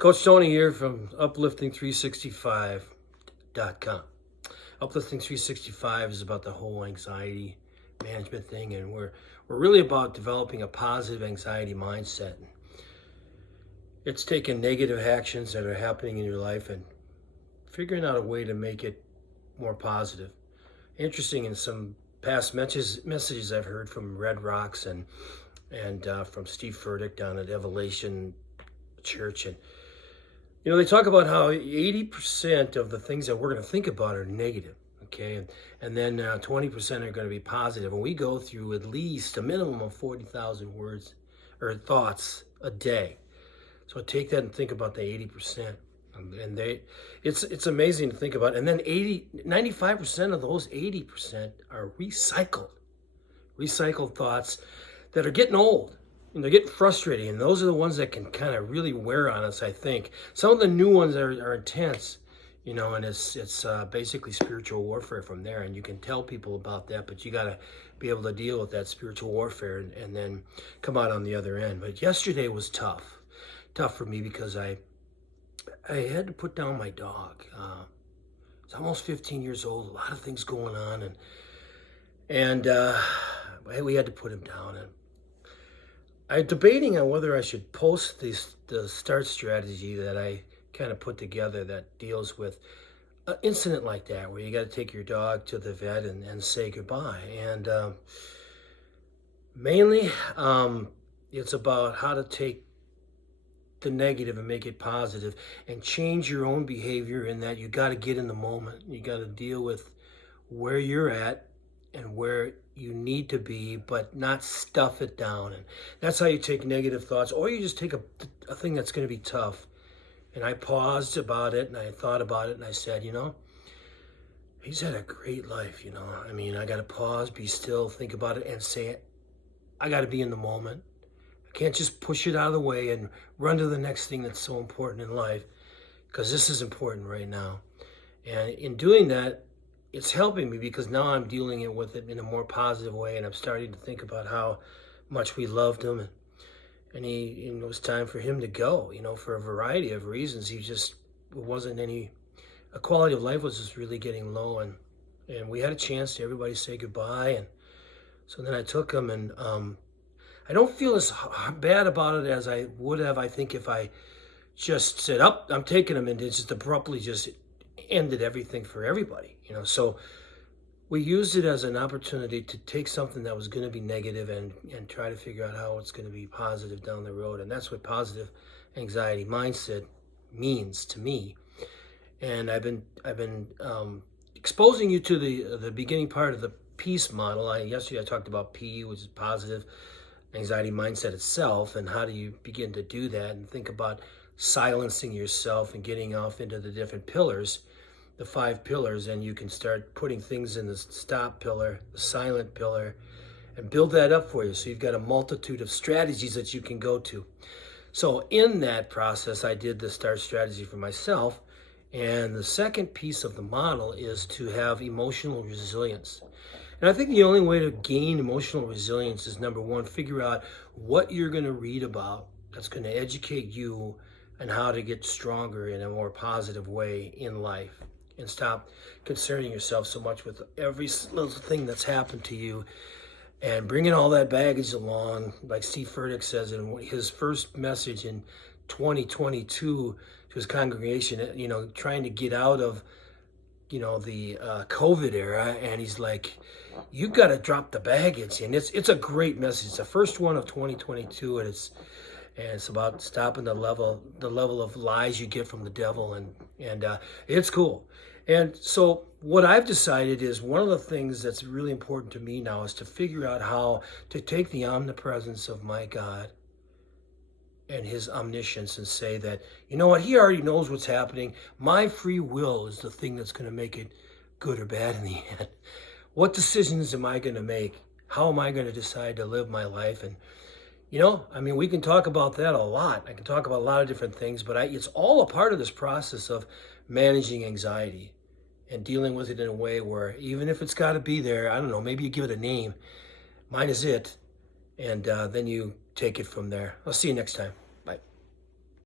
Coach Tony here from uplifting365.com. Uplifting 365 is about the whole anxiety management thing, and we're really about developing a positive anxiety mindset. It's taking negative actions that are happening in your life and figuring out a way to make it more positive. Interesting, in some past messages I've heard from Red Rocks and from Steve Furtick down at Evolution Church, and they talk about how 80% of the things that we're going to think about are negative, okay? And then 20% are going to be positive. And we go through at least a minimum of 40,000 words or thoughts a day. So take that and think about the 80%. And it's amazing to think about. And then 95% of those 80% are recycled thoughts that are getting old. And they're getting frustrating, and those are the ones that can kind of really wear on us, I think. Some of the new ones are intense, and it's basically spiritual warfare from there, and you can tell people about that, but you got to be able to deal with that spiritual warfare and then come out on the other end. But yesterday was tough for me because I had to put down my dog. He's almost 15 years old, a lot of things going on, and we had to put him down. And I'm debating on whether I should post the start strategy that I kind of put together that deals with an incident like that, where you got to take your dog to the vet and say goodbye. And mainly, it's about how to take the negative and make it positive and change your own behavior, in that you got to get in the moment. You got to deal with where you're at and where you need to be, but not stuff it down. And that's how you take negative thoughts, or you just take a thing that's going to be tough. And I paused about it, and I thought about it, and I said, he's had a great life, I got to pause, be still, think about it, and say it. I got to be in the moment. I can't just push it out of the way and run to the next thing that's so important in life, because this is important right now. And in doing that, it's helping me, because now I'm dealing with it in a more positive way, and I'm starting to think about how much we loved him, and it was time for him to go, for a variety of reasons. A quality of life was just really getting low, and we had a chance to everybody say goodbye. And so then I took him, and I don't feel as bad about it as I would have, I think, if I just said, I'm taking him, and it just abruptly just ended everything for everybody, So we used it as an opportunity to take something that was going to be negative and try to figure out how it's going to be positive down the road. And that's what positive anxiety mindset means to me. And I've been exposing you to the beginning part of the PEACE model. Yesterday I talked about P, which is positive anxiety mindset itself, and how do you begin to do that and think about silencing yourself and getting off into the different pillars, the 5 pillars, and you can start putting things in the stop pillar, the silent pillar, and build that up for you. So you've got a multitude of strategies that you can go to. So in that process, I did the start strategy for myself. And the second piece of the model is to have emotional resilience. And I think the only way to gain emotional resilience is, number one, figure out what you're going to read about that's going to educate you and how to get stronger in a more positive way in life, and stop concerning yourself so much with every little thing that's happened to you and bringing all that baggage along. Like Steve Furtick says in his first message in 2022 to his congregation, trying to get out of the COVID era, and he's like, you've got to drop the baggage. And it's a great message. It's the first one of 2022, and it's about stopping the level of lies you get from the devil, and it's cool. And so what I've decided is, one of the things that's really important to me now is to figure out how to take the omnipresence of my God and his omniscience and say that, he already knows what's happening. My free will is the thing that's going to make it good or bad in the end. What decisions am I going to make? How am I going to decide to live my life? And we can talk about that a lot. I can talk about a lot of different things, but it's all a part of this process of managing anxiety and dealing with it in a way where, even if it's got to be there, I don't know, maybe you give it a name. Mine is it. And then you take it from there. I'll see you next time.